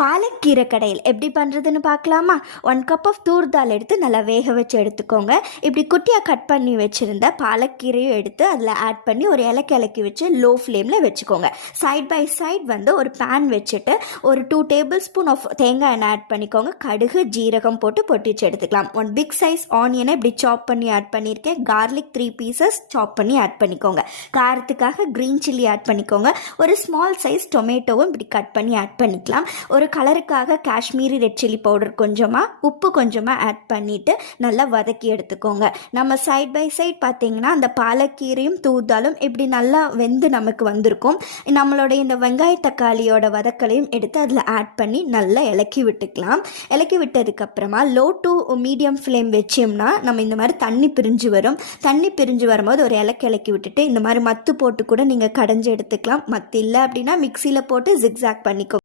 பாலக்கீரை கடையில் எப்படி பண்ணுறதுன்னு பார்க்கலாமா? 1 கப் ஆஃப் தூர் தால் எடுத்து நல்லா வேக வச்சு எடுத்துக்கோங்க. இப்படி குட்டியாக கட் பண்ணி வச்சுருந்த பாலக்கீரையும் எடுத்து அதில் ஆட் பண்ணி ஒரு இலக்கி வச்சு லோ ஃப்ளேமில் வச்சுக்கோங்க. சைட் பை சைட் வந்து ஒரு பேன் வச்சுட்டு ஒரு 2 டேபிள் ஸ்பூன் ஆஃப் தேங்காய் எண்ணெய் ஆட் பண்ணிக்கோங்க. கடுகு ஜீரகம் போட்டு பொட்டிச்சு எடுத்துக்கலாம். 1 பிக் சைஸ் ஆனியனை இப்படி சாப் பண்ணி ஆட் பண்ணியிருக்கேன். கார்லிக் 3 பீசஸ் சாப் பண்ணி ஆட் பண்ணிக்கோங்க. காரத்துக்காக க்ரீன் சில்லி ஆட் பண்ணிக்கோங்க. ஒரு ஸ்மால் சைஸ் டொமேட்டோவும் இப்படி கட் பண்ணி ஆட் பண்ணிக்கலாம். ஒரு கலருக்காக காஷ்மீரி ரெட் சில்லி பவுடர் கொஞ்சமாக, உப்பு கொஞ்சமாக ஆட் பண்ணிவிட்டு நல்லா வதக்கி எடுத்துக்கோங்க. நம்ம சைட் பை சைட் பார்த்திங்கன்னா அந்த பாலக்கீரையும் தூதாலும் இப்படி நல்லா வெந்து நமக்கு வந்திருக்கும். நம்மளுடைய இந்த வெங்காய தக்காளியோட வதக்கலையும் எடுத்து அதில் ஆட் பண்ணி நல்லா இலக்கி விட்டுக்கலாம். இலக்கி விட்டதுக்கப்புறமா லோ டு மீடியம் ஃப்ளேம் வச்சோம்னா நம்ம இந்த மாதிரி தண்ணி பிரிஞ்சு வரும். தண்ணி பிரிஞ்சு வரும்போது ஒரு இலக்கி விட்டுட்டு இந்த மாதிரி மத்து போட்டு கூட நீங்கள் கடைஞ்சி எடுத்துக்கலாம். மத்து இல்லை அப்படின்னா மிக்சியில் போட்டு ஜிக்ஸாக் பண்ணிக்கோ.